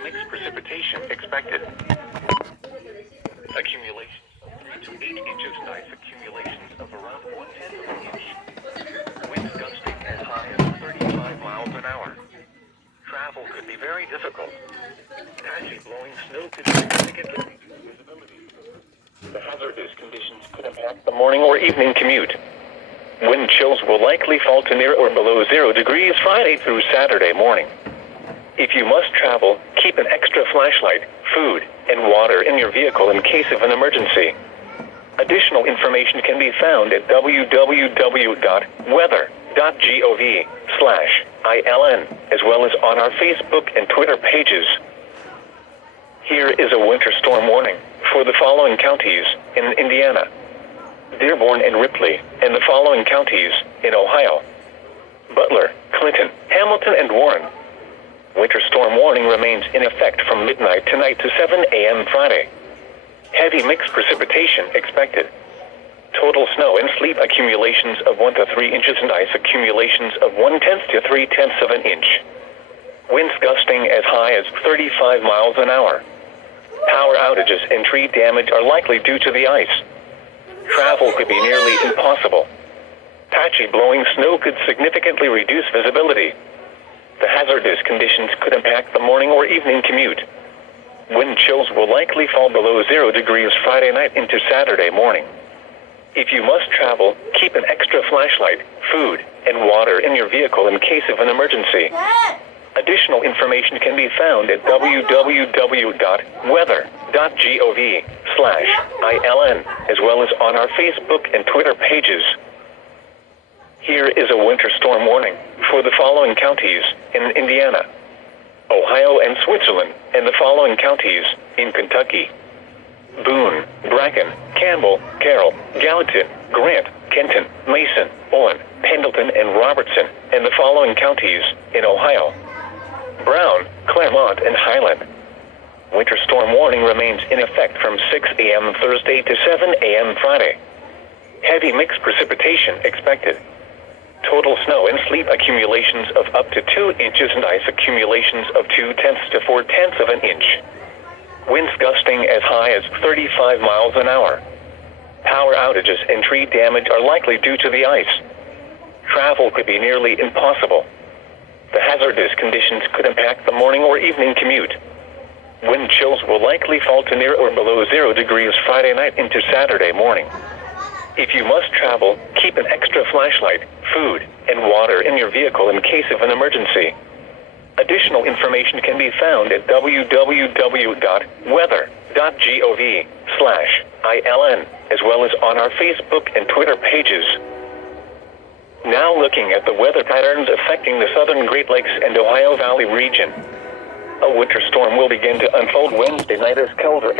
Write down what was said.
Mixed precipitation expected. Accumulations of 3 to 8 inches of ice, accumulations of around 1/10 of an inch. Winds gusting as high as 35 miles an hour. Travel could be very difficult. Patchy blowing snow could significantly reduce visibility. The hazardous conditions could impact the morning or evening commute. Wind chills will likely fall to near or below 0 degrees Friday through Saturday morning. If you must travel, keep an extra flashlight, food, and water in your vehicle in case of an emergency. Additional information can be found at www.weather.gov/ILN, as well as on our Facebook and Twitter pages. Here is a winter storm warning for the following counties in Indiana: Dearborn and Ripley, and the following counties in Ohio: Butler, Clinton, Hamilton, and Warren. Winter storm warning remains in effect from midnight tonight to 7 a.m. Friday. Heavy mixed precipitation expected. Total snow and sleet accumulations of 1 to 3 inches and ice accumulations of 1/10 to 3/10 of an inch. Winds gusting as high as 35 miles an hour. Power outages and tree damage are likely due to the ice. Travel could be nearly impossible. Patchy blowing snow could significantly reduce visibility. The hazardous conditions could impact the morning or evening commute. Wind chills will likely fall below 0 degrees Friday night into Saturday morning. If you must travel, keep an extra flashlight, food, and water in your vehicle in case of an emergency. Additional information can be found at www.weather.gov/ILN, as well as on our Facebook and Twitter pages. Here is a winter storm warning for the following counties in Indiana, Ohio, and Switzerland, and the following counties in Kentucky: Boone, Bracken, Campbell, Carroll, Gallatin, Grant, Kenton, Mason, Owen, Pendleton, and Robertson, and the following counties in Ohio: Brown, Claremont, and Highland. Winter storm warning remains in effect from 6 a.m. Thursday to 7 a.m. Friday. Heavy mixed precipitation expected. Total snow and sleet accumulations of up to 2 inches and ice accumulations of 2/10 to 4/10 of an inch. Winds gusting as high as 35 miles an hour. Power outages and tree damage are likely due to the ice. Travel could be nearly impossible. The hazardous conditions could impact the morning or evening commute. Wind chills will likely fall to near or below 0 degrees Friday night into Saturday morning. If you must travel, keep an extra flashlight, food, and water in your vehicle in case of an emergency. Additional information can be found at www.weather.gov/ILN, as well as on our Facebook and Twitter pages. Now looking at the weather patterns affecting the southern Great Lakes and Ohio Valley region. A winter storm will begin to unfold Wednesday night as colder